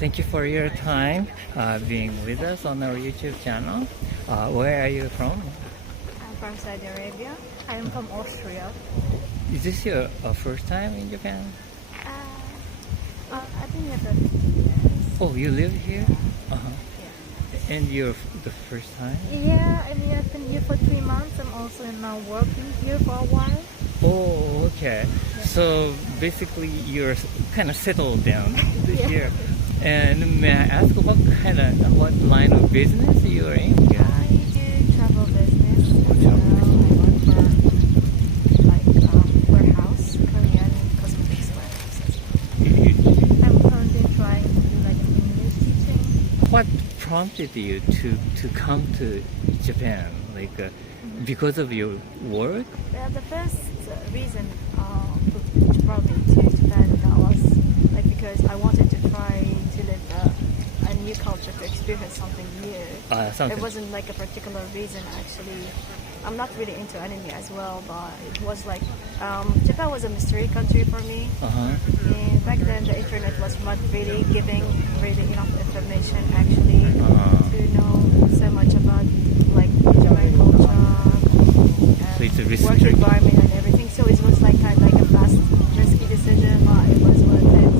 Thank you for your time being with us on our YouTube channel. Where are you from? I'm from Saudi Arabia. I'm from Austria. Is this your first time in Japan? I've been here for 15 years. Oh, you live here? Uh-huh. Yeah. And you're the first time? Yeah, I mean, I've been here for 3 months. I'm also now working here for a while. Oh, okay. Yeah. So basically you're kind of settled down Yeah. here. And may I ask what line of business you are in? I do travel business. Travel I work for warehouse, Korean cosmetics warehouse. I'm currently trying to do like an English teaching. What prompted you to come to Japan? Because of your work? The first reason which brought me to Japan was because I wanted to try to live a new culture, to experience something new. It wasn't like a particular reason actually. I'm not really into anime as well, but it was like Japan was a mystery country for me. And back then the internet was not really giving enough information actually to know so much about like Japan culture, So it's a work environment and everything. So it was like kind of like a fast, risky decision, but it was worth it.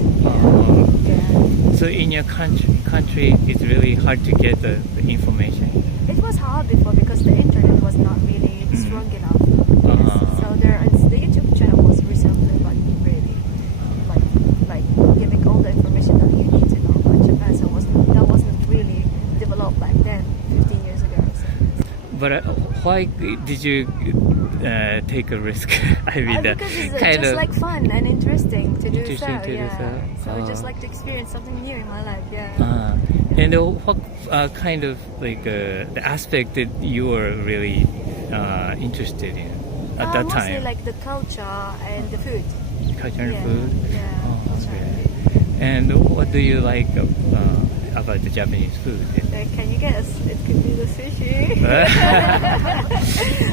Yeah. So in your country, it's really hard to get the information? It was hard before because the internet was not really strong enough. Yes. So the YouTube channel was recently but really like giving all the information that you need to know about Japan. So that wasn't really developed back then, 15 years ago. So. But why did you take a risk? I mean, because it's just like fun and interesting to do so. Yeah. So I just like to experience something new in my life. Yeah. And what kind of the aspect that you were really interested in at that mostly time? like the culture and the food. Culture and Yeah. food. Yeah. Oh, okay. And what do you like about the Japanese food? Can you guess? It could be the sushi.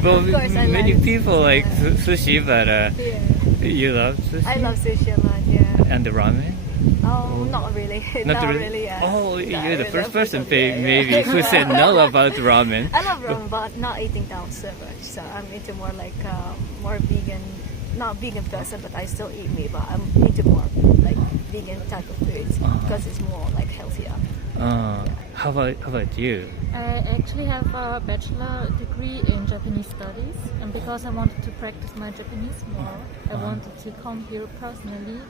Well, Of course, I many like people like sushi, but Yeah. you love sushi? I love sushi a lot. Yeah. And the ramen? Oh, not really. Not really. Yeah. Oh, Not you're the really. first person Yeah. maybe who said no about ramen. I love ramen, but not eating down so much. So I'm into more like more vegan, not vegan person, but I still eat meat. But I'm into more like vegan type of foods because it's more like healthier. How about you? I actually have a bachelor degree in Japanese studies, and because I wanted to practice my Japanese more, I wanted to come here personally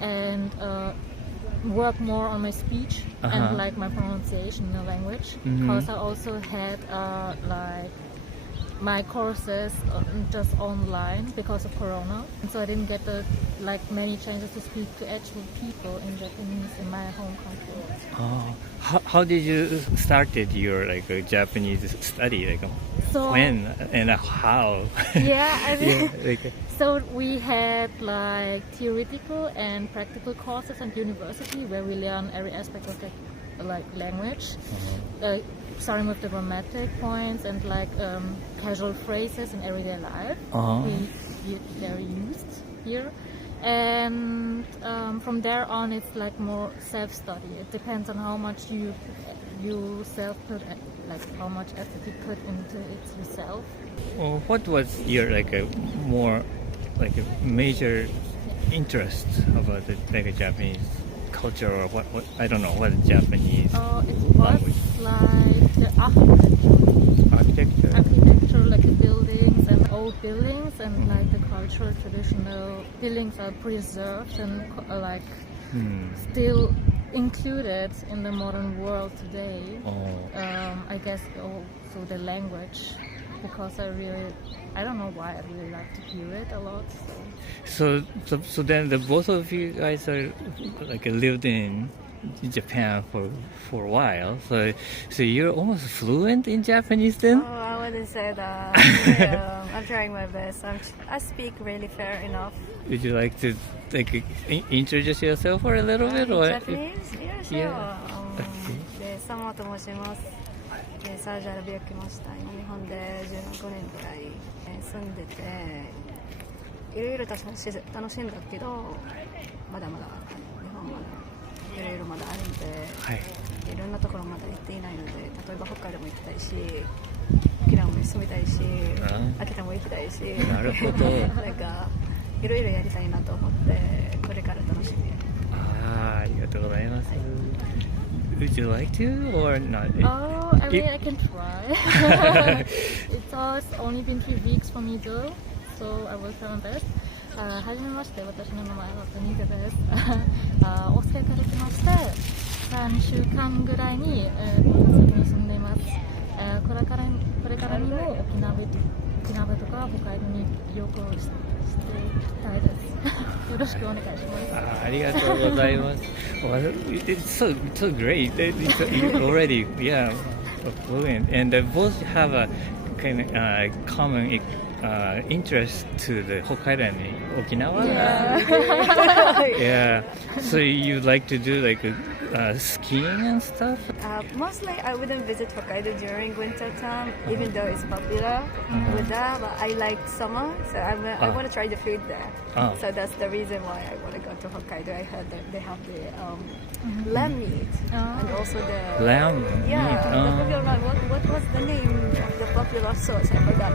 and work more on my speech and like my pronunciation in the language. Because I also had like my courses just online because of Corona, and so I didn't get many chances to speak to actual people in Japanese in my home country. How did you started your Japanese study? So When and how? yeah, I mean, Yeah, so we had like theoretical and practical courses at university where we learn every aspect of the language, starting with the grammatic points and casual phrases in everyday life. They're used here, and from there on it's like more self-study. It depends on how much you self-put, how much effort you put into it yourself. Well, what was your more a major interest about the Japanese culture, or what I don't know what Japanese It was language? like the architecture, like the buildings and old buildings, and like the cultural traditional buildings are preserved and still included in the modern world today. I guess also the language, because I don't know why I really like to hear it a lot. So then the both of you guys are lived in Japan for a while. So you're almost fluent in Japanese then? Oh, I wouldn't say that. I'm trying my best. I speak really fair enough. Would you like to introduce yourself for a little bit? Or Japanese? Yeah, sure. Yeah. サマと申します。サウジアラビア来ました。今日本で15年くらい住んでて、いろいろ楽しんだけど、まだまだ日本まだいろいろまだあるんで、ところまだ行っていないので、例えば北海道も行きたいし、沖縄も住みたいし、秋田も行きたいし、なるほど。なんかいろいろやりたいなと思って、これから楽しみ。ありがとうございます。Would you like to or not? Oh, I mean, I can try. It's only been 3 weeks for me though, so I will try my best. はじめまして、私の名前はニーです。大阪から来まして、3週間ぐらいに大阪に住んでいます。これからにも沖縄とか北海道に旅行していきたいです。よろしくお願いします。ありがとうございます。Well, it's so great. It's already fluent, and both have a kind of common interest to the Hokkaido and Okinawa. Yeah. So you like to do like skiing and stuff? Mostly I wouldn't visit Hokkaido during winter time, even though it's popular with that. But I like summer, so I want to try the food there. So that's the reason why I want to go to Hokkaido. I heard that they have the lamb meat and also the lamb meat. The popular one. What was the name of the popular sauce? I forgot.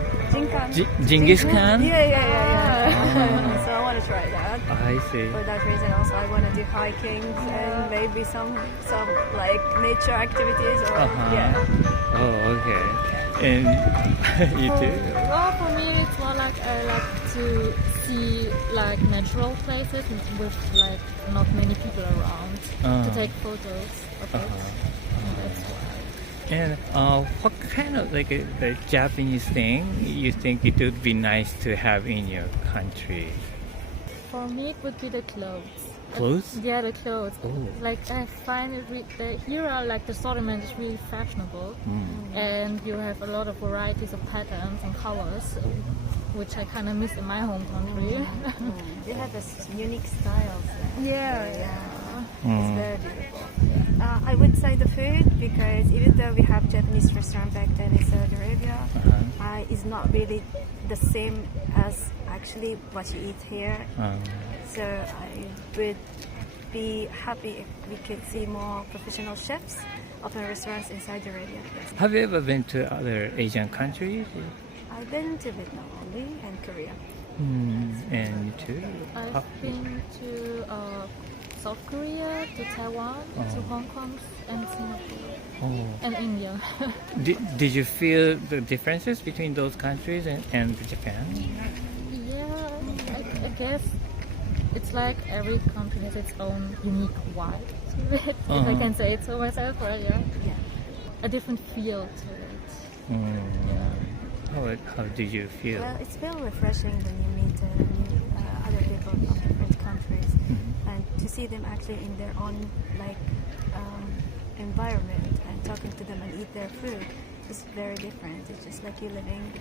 Genghis Khan? Yeah. So I want to try that. I see. For that reason, also I want to do hiking and maybe some like nature activities or Oh, okay. And you too? Well, for me, it's more like I like to see like natural places with like not many people around to take photos of it. That's why. And what kind of like a Japanese thing you think it would be nice to have in your country? For me, it would be the clothes. Clothes? Yeah, the clothes. Oh. Like I find here are like the assortment is really fashionable, and you have a lot of varieties of patterns and colors, which I kind of miss in my home country. You have this unique style. Yeah. It's very beautiful. I would say the food, because even though we have Japanese restaurant back then in Saudi Arabia, it's not really the same as actually what you eat here. So I would be happy if we could see more professional chefs open restaurants in Saudi Arabia. Yes. Have you ever been to other Asian countries? I've been to Vietnam only and Korea. And you too? I've been to South Korea, to Taiwan, to Hong Kong, and Singapore, and India. Did you feel the differences between those countries and Japan? Yeah, I guess it's like every country has its own unique vibe to it, if I can say it so myself, or a different feel to it. How did you feel? Well, it's very refreshing when you meet other people from different countries, and to see them actually in their own like environment and talking to them and eat their food is very different. It's just like you're living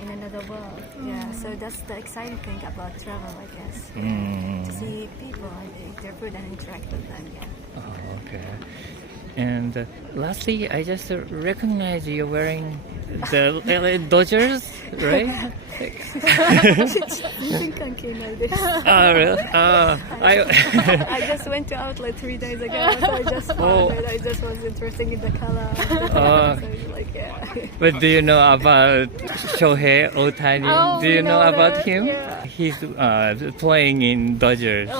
in another world. Yeah, so that's the exciting thing about travel, I guess. To see people and eat their food and interact with them. Yeah. Oh, okay. And lastly, I just recognize you're wearing the LA Dodgers, right? Really? I just went to outlet 3 days ago, so I just found it. I just was interested in the color. So like, But do you know about Shohei Ohtani? Do you know about him? Yeah. He's playing in Dodgers.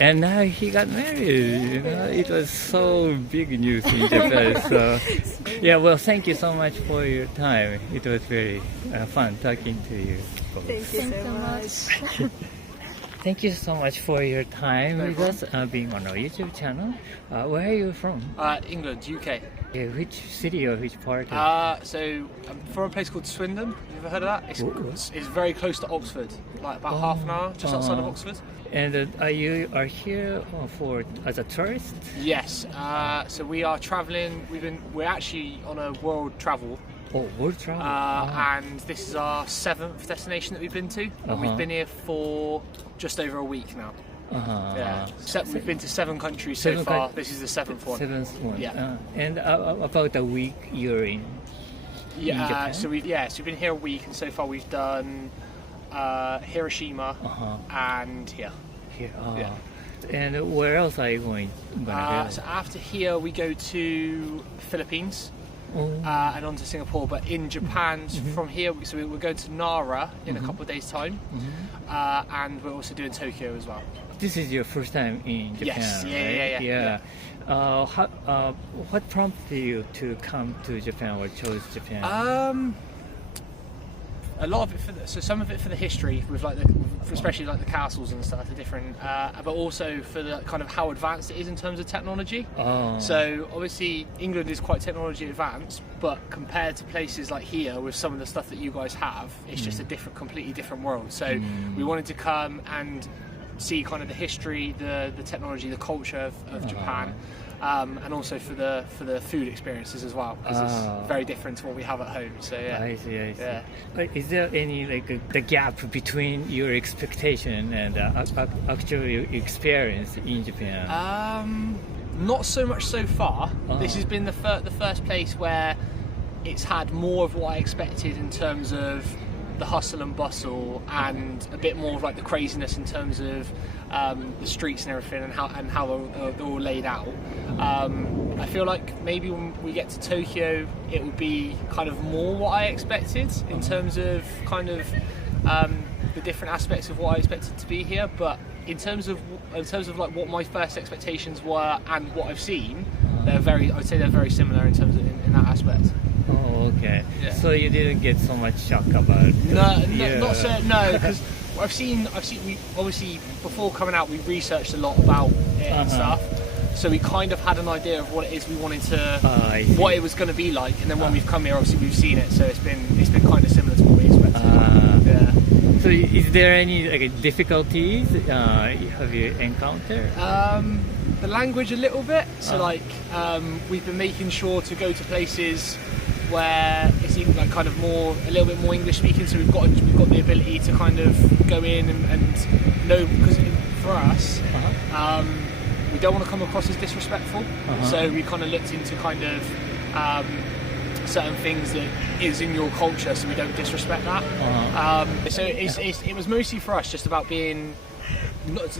And now he got married. You know, it was so big news in Japan. So, yeah. Well, thank you so much for your time. It was very fun talking to you. Thank you so much. Thank you so much for your time with us, being on our YouTube channel. Where are you from? England, UK. Yeah, which city or which part? So I'm from a place called Swindon. Have you ever heard of that? It's very close to Oxford, like about half an hour just outside of Oxford. And you are here as a tourist? Yes. So we are travelling. We're actually on a world travel. Oh, world travel. And this is our 7th destination that we've been to. We've been here for just over a week now. Yeah. We've been to 7 countries so far. This is the 7th one. 7th one. Yeah. And about a week you're in. Yeah. So we've been here a week, and so far we've done Hiroshima and here. Here. And where else are you going? So after here, we go to Philippines. And on to Singapore, but in Japan from here, so we're going to Nara in a couple of days' time, and we're also doing Tokyo as well. This is your first time in Japan, yes, right? Yeah. What prompted you to come to Japan or chose Japan? A lot of it so some of it for the history, with especially like the castles and stuff, the different, but also for the kind of how advanced it is in terms of technology. So obviously England is quite technology advanced, but compared to places like here with some of the stuff that you guys have, it's just a completely different world. So we wanted to come and see kind of the history, the technology, the culture of Japan. And also for the food experiences as well, because it's very different to what we have at home. So yeah. I see. Yeah. Is there any the gap between your expectation and actual experience in Japan? Not so much so far. This has been the first place where it's had more of what I expected in terms of the hustle and bustle, and a bit more of like the craziness in terms of the streets and everything, and how they're all laid out. I feel like maybe when we get to Tokyo, it will be kind of more what I expected in terms of kind of the different aspects of what I expected to be here. But in terms of like what my first expectations were and what I've seen, I'd say they're very similar in terms of in that aspect. Oh, okay. Yeah. So you didn't get so much shock about it? Not so. No, because I've seen. We obviously before coming out, we researched a lot about it and stuff. So we kind of had an idea of what it is we wanted to, what it was going to be like, and then when we've come here, obviously we've seen it. So it's been kind of similar to what we expected. Yeah. So is there any difficulties have you encountered? The language a little bit. So we've been making sure to go to places where it's even like kind of a little bit more English speaking. So we've got the ability to kind of go in and know, because for us, we don't want to come across as disrespectful. So we kind of looked into kind of certain things that is in your culture, so we don't disrespect that. So it was mostly for us just about being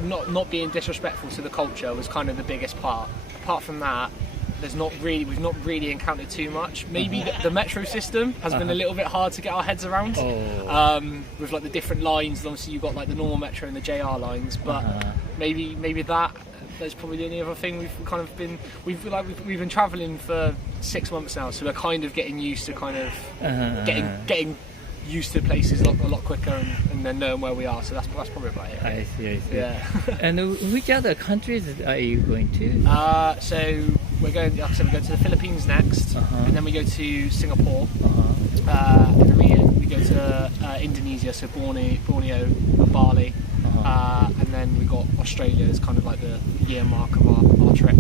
not being disrespectful to the culture was kind of the biggest part. Apart from that, we've not really encountered too much. Maybe the metro system has been a little bit hard to get our heads around. With like the different lines, and obviously you've got like the normal metro and the JR lines, but maybe that's probably the only other thing we've been travelling for 6 months now, so we're kind of getting used to kind of getting used to places a lot quicker and then knowing where we are. So that's probably about it. I see. Yeah. And which other countries are you going to? So we're going. Like I said, we go to the Philippines next, and then we go to Singapore, and then we go to Indonesia, so Borneo and Bali. And then we got Australia as kind of like the year mark of our trip.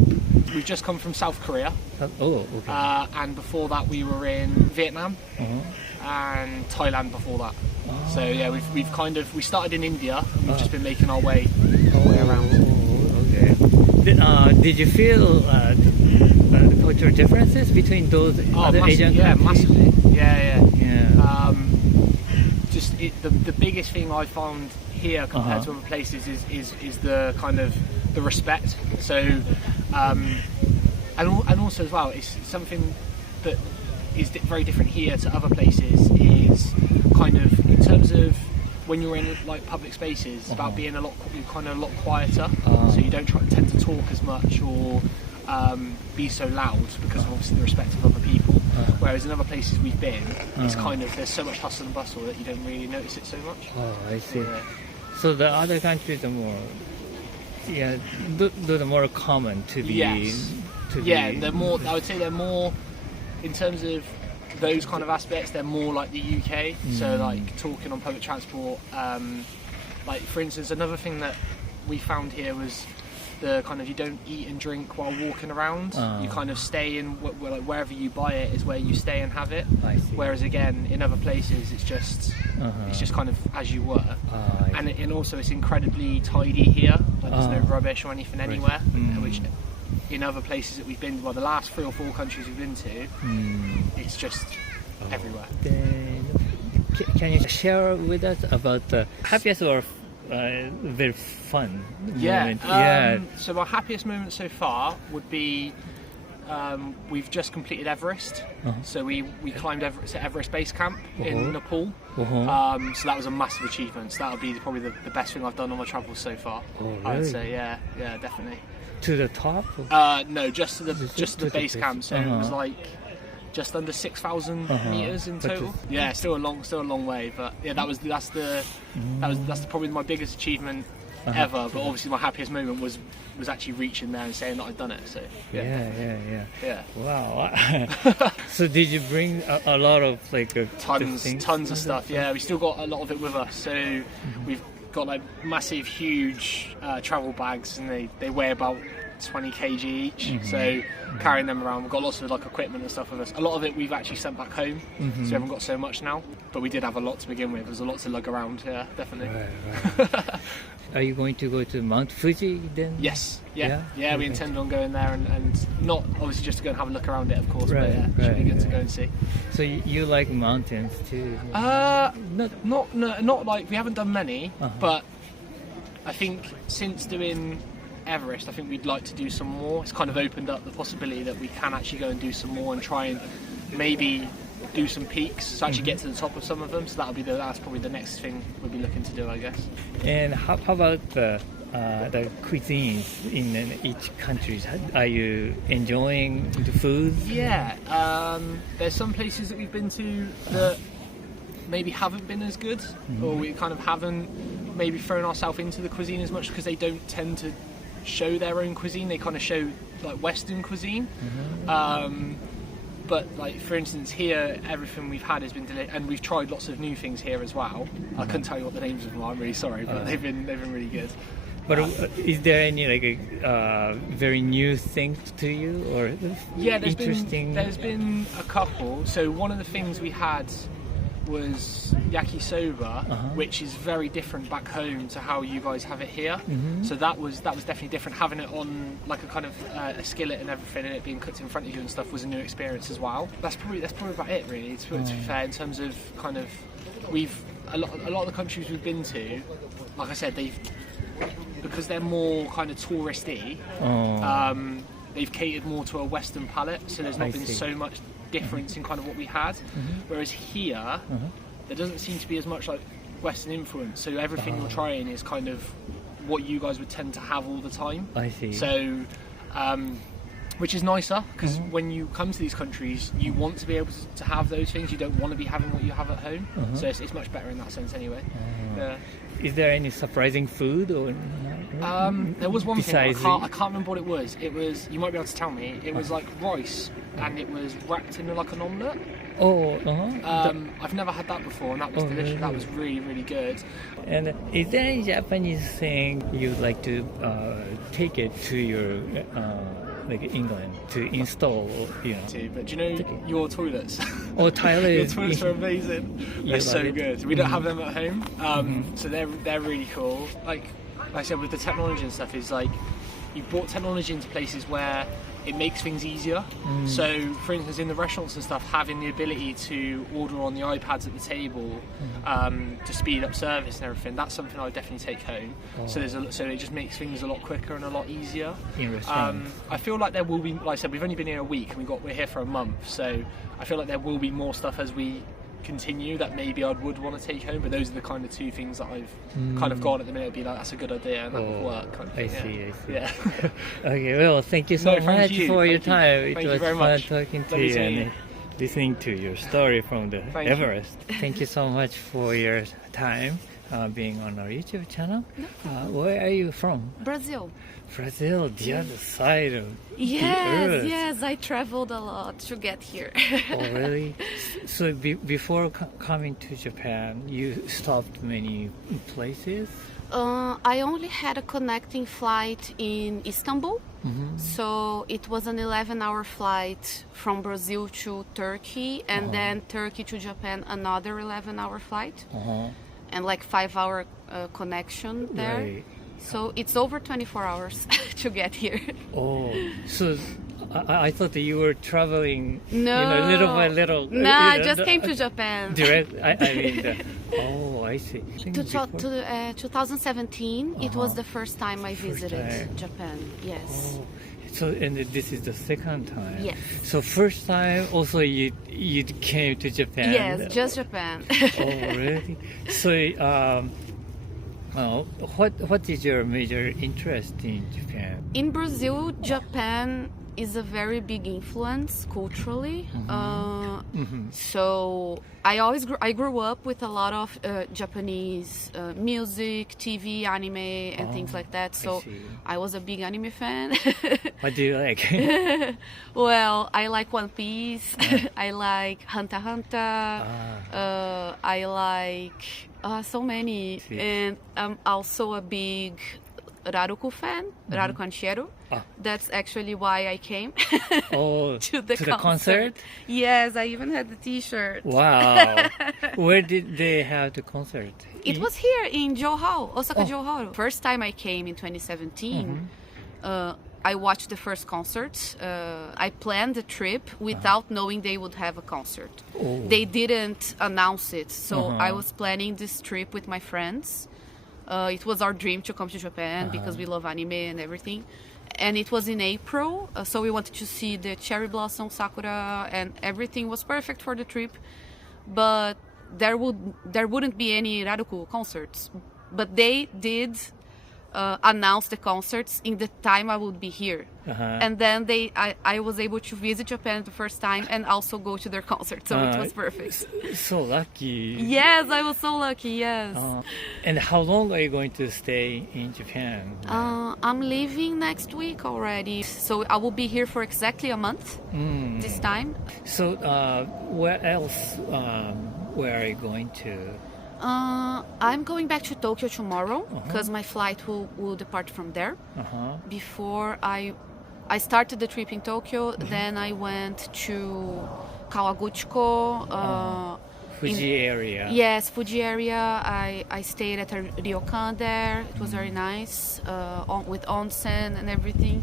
We've just come from South Korea. Okay. And before that we were in Vietnam and Thailand before that. So yeah, we started in India and we've just been making our way around. Okay. Did you feel the cultural differences between those other Asian countries? Yeah, massively. Yeah. Just the biggest thing I found here compared to other places is the kind of the respect. So and also as well, it's something that is very different here to other places, is kind of in terms of when you're in like public spaces, it's about being a lot quieter, so you don't tend to talk as much or be so loud because of obviously the respect of other people. Whereas in other places we've been, it's kind of, there's so much hustle and bustle that you don't really notice it so much. I see. So the other countries are more, they're more common to be. Yes. They're more. I would say they're more, in terms of those kind of aspects, they're more like the UK. So like talking on public transport. Like for instance, another thing that we found here was the kind of, you don't eat and drink while walking around. You kind of stay in wherever you buy it is where you stay and have it. I see. Whereas again, in other places, it's just kind of as you were. And also it's incredibly tidy here. Like there's no rubbish or anything anywhere. Which in other places that we've been, the last 3 or 4 countries we've been to, it's just everywhere. Can you share with us about the happiest or very fun Yeah. moment. So my happiest moment so far would be we've just completed Everest. So we climbed Everest Base Camp in Nepal. So that was a massive achievement. So that would be probably the best thing I've done on my travels so far. Oh, really? I would say, yeah, definitely. To the top? No, just to the base camp. So it was like just under 6,000 meters in total. Yeah, still a long way. But yeah, that's probably my biggest achievement ever. But obviously my happiest moment was actually reaching there and saying that I'd done it. So yeah. Wow. So did you bring a lot of like tons of stuff? Yeah, we still got a lot of it with us. So we've got like massive, huge travel bags, and they weigh about 20 kg each. So carrying them around, we've got lots of like equipment and stuff with us. A lot of it we've actually sent back home, so we haven't got so much now. But we did have a lot to begin with. There's a lot to lug around. Yeah, definitely. Right. Are you going to go to Mount Fuji then? Yes. Yeah. We intend on going there and not obviously just to go and have a look around it, of course. But yeah, it should be good to go and see. So you like mountains too? Not like we haven't done many, but I think since doing Everest, I think we'd like to do some more. It's kind of opened up the possibility that we can actually go and do some more and try and maybe do some peaks, so actually get to the top of some of them. So that's probably the next thing we'll be looking to do, I guess. And how about the cuisines in each country? Are you enjoying the food? Yeah, there's some places that we've been to that maybe haven't been as good, or we kind of haven't maybe thrown ourselves into the cuisine as much because they don't tend to show their own cuisine. They kind of show like Western cuisine. But like for instance here, everything we've had has been and we've tried lots of new things here as well. I couldn't tell you what the names of them are, I'm really sorry, but they've been really good. But is there any like very new things to you, or there's been a couple. So one of the things we had was yakisoba, which is very different back home to how you guys have it here. So that was definitely different. Having it on like a kind of a skillet and everything, and it being cooked in front of you and stuff was a new experience as well. That's probably about it really. To be fair, in terms of kind of a lot of the countries we've been to, like I said, because they're more kind of touristy. They've catered more to a Western palate, so there's not been so much difference in kind of what we had. Whereas here, there doesn't seem to be as much like Western influence. So everything you're trying is kind of what you guys would tend to have all the time. I see. So, which is nicer because when you come to these countries, you want to be able to have those things. You don't want to be having what you have at home. So it's much better in that sense, anyway. Yeah. Is there any surprising food or? There was one thing. Besides I can't remember what it was. It was, you might be able to tell me. It was like rice, and it was wrapped in like an omelette. I've never had that before, and that was delicious. Really? That was really, really good. And is there any Japanese thing you'd like to take it to your like England to install? But do you know your toilets? Oh, toilets! Your toilets are amazing. They're so good. We don't have them at home, so they're really cool. Like I said, with the technology and stuff, is like you brought technology into places where it makes things easier. So, for instance, in the restaurants and stuff, having the ability to order on the iPads at the table to speed up service and everything, that's something I would definitely take home. So it just makes things a lot quicker and a lot easier. I feel like there will be, like I said, we've only been here a week and we're here for a month, so I feel like there will be more stuff as we continue that maybe I would want to take home, but those are the kind of two things that I've kind of got at the minute. It'd be like, that's a good idea and that would work. Kind of I see. Yeah. Okay, well, thank you so much for your time. Thank it was you very fun much. talking to you and listening to your story from the Thank Everest. Thank you so much for your time being on our YouTube channel. Where are you from? Brazil. Brazil, the other side of the earth. Yes, I traveled a lot to get here. Oh, really? So before coming to Japan, you stopped many places? I only had a connecting flight in Istanbul. So it was an 11-hour flight from Brazil to Turkey, and then Turkey to Japan, another 11-hour flight. And like 5-hour connection there. Right. So it's over 24 hours to get here. Oh, so I thought that you were traveling, No. little by little. No, I just came to Japan. Direct. I mean, Oh, I see. 2017, it was the first time I visited Japan. Yes. Oh. So, and this is the second time. Yes. So first time also you came to Japan. Yes, just Japan. Oh, really? So, what is your major interest in Japan? In Brazil, Japan is a very big influence culturally. So I grew up with a lot of Japanese music, TV, anime, and things like that. So I was a big anime fan. What do you like? Well, I like One Piece. I like Hunter x Hunter. I like so many. And I'm also a big Raruko fan, Raruko Anshiro. That's actually why I came to the concert. Yes, I even had the t-shirt. Wow. Where did they have the concert? It was here in Johao, Osaka Johao. First time I came in 2017, I watched the first concert. I planned the trip without knowing they would have a concert. They didn't announce it, so I was planning this trip with my friends. It was our dream to come to Japan because we love anime and everything. And it was in April, so we wanted to see the cherry blossom, sakura, and everything was perfect for the trip. But there wouldn't be any Raruko concerts. But they did announce the concerts in the time I would be here. And then I was able to visit Japan the first time and also go to their concert, so it was perfect. So lucky. Yes, I was so lucky, yes. And how long are you going to stay in Japan? I'm leaving next week already, so I will be here for exactly a month this time. So where else, where are you going to? I'm going back to Tokyo tomorrow because my flight will depart from there. Before I started the trip in Tokyo, then I went to Kawaguchiko. Fuji area. Yes, Fuji area. I stayed at a ryokan there. It was very nice, with onsen and everything.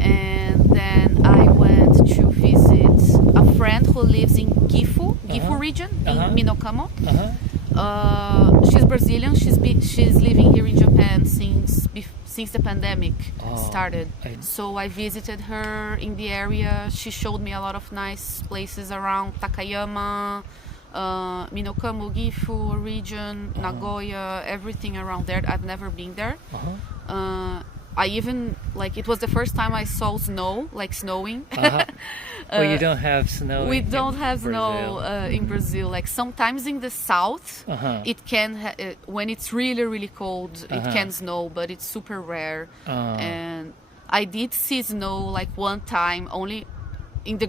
And then I went to visit a friend who lives in Gifu region, in Minokamo. She's Brazilian. She's living here in Japan since the pandemic started. So I visited her in the area. She showed me a lot of nice places around Takayama, Minokamo, Gifu region, Nagoya, everything around there. I've never been there. I even, it was the first time I saw snow, snowing. Well, you don't have snow. We don't have snow in Brazil. Sometimes in the south, it can, when it's really, really cold, it can snow, but it's super rare. And I did see snow one time, only on the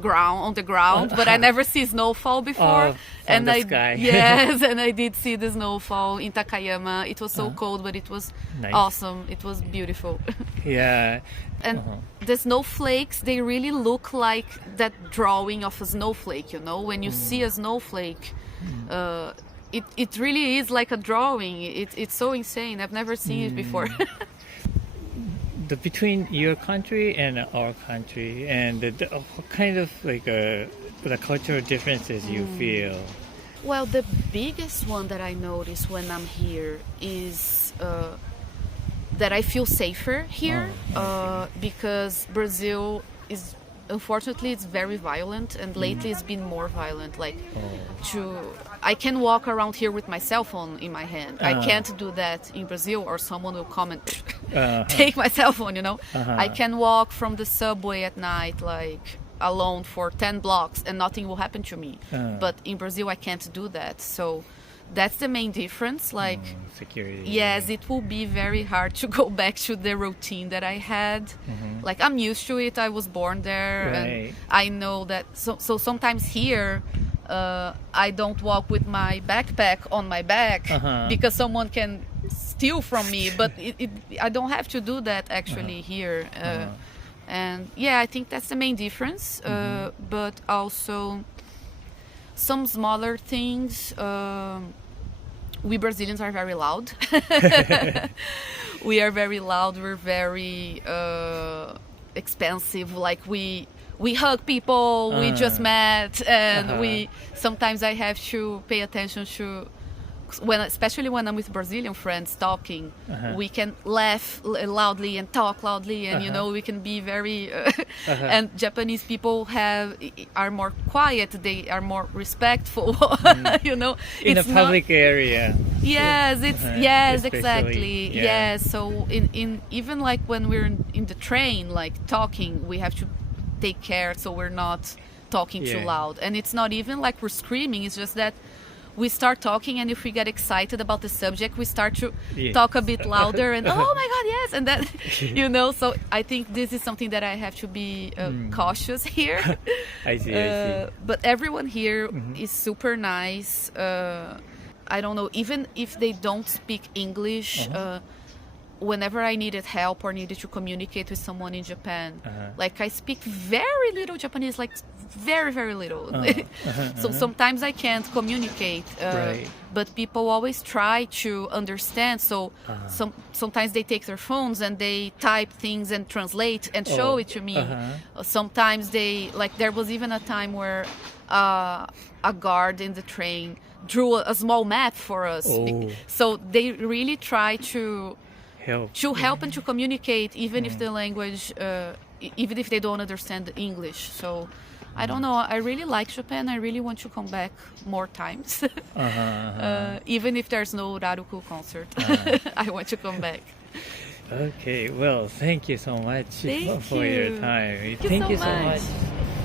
ground, but I never see snowfall before. And the sky. Yes, and I did see the snowfall in Takayama. It was so cold, but it was awesome. It was beautiful. Yeah. And the snowflakes, they really look like that drawing of a snowflake, when you see a snowflake, it really is like a drawing. It's so insane. I've never seen it before. Between your country and our country, and what kind of the cultural differences you feel? Well, the biggest one that I notice when I'm here is that I feel safer here because Brazil is, unfortunately, it's very violent, and lately it's been more violent. I can walk around here with my cell phone in my hand. I can't do that in Brazil, or someone will come and take my cell phone, I can walk from the subway at night, alone for 10 blocks, and nothing will happen to me. But in Brazil, I can't do that. So that's the main difference. Security. Yes, it will be very hard to go back to the routine that I had. I'm used to it. I was born there, and I know that. So sometimes here, I don't walk with my backpack on my back because someone can steal from me. But I don't have to do that actually here. And yeah, I think that's the main difference. But also some smaller things. We Brazilians are very loud. We are very loud. We're very expansive. We hug people. We just met, and sometimes I have to pay attention to especially when I'm with Brazilian friends talking, we can laugh loudly and talk loudly, and we can be very. And Japanese people are more quiet. They are more respectful. In a public area. Yes, yes, especially, exactly. yeah. Yes, so in even like when we're in the train, like talking, we have to take care so we're not talking too loud. And it's not even like we're screaming. It's just that we start talking, and if we get excited about the subject, we start to talk a bit louder and oh my god, yes, and then so I think this is something that I have to be cautious here. I see. But everyone here is super nice. I don't know, even if they don't speak English, whenever I needed help or needed to communicate with someone in Japan, like I speak very little Japanese, like very, very little. So sometimes I can't communicate, but people always try to understand. So sometimes they take their phones and they type things and translate and show it to me. Sometimes there was even a time where a guard in the train drew a small map for us. So they really try to help and to communicate, even if the language, even if they don't understand English. So I don't know, I really like Japan. I really want to come back more times. Even if there's no Raruku concert, I want to come back. Okay, well, thank you so much for your time. Thank you so much.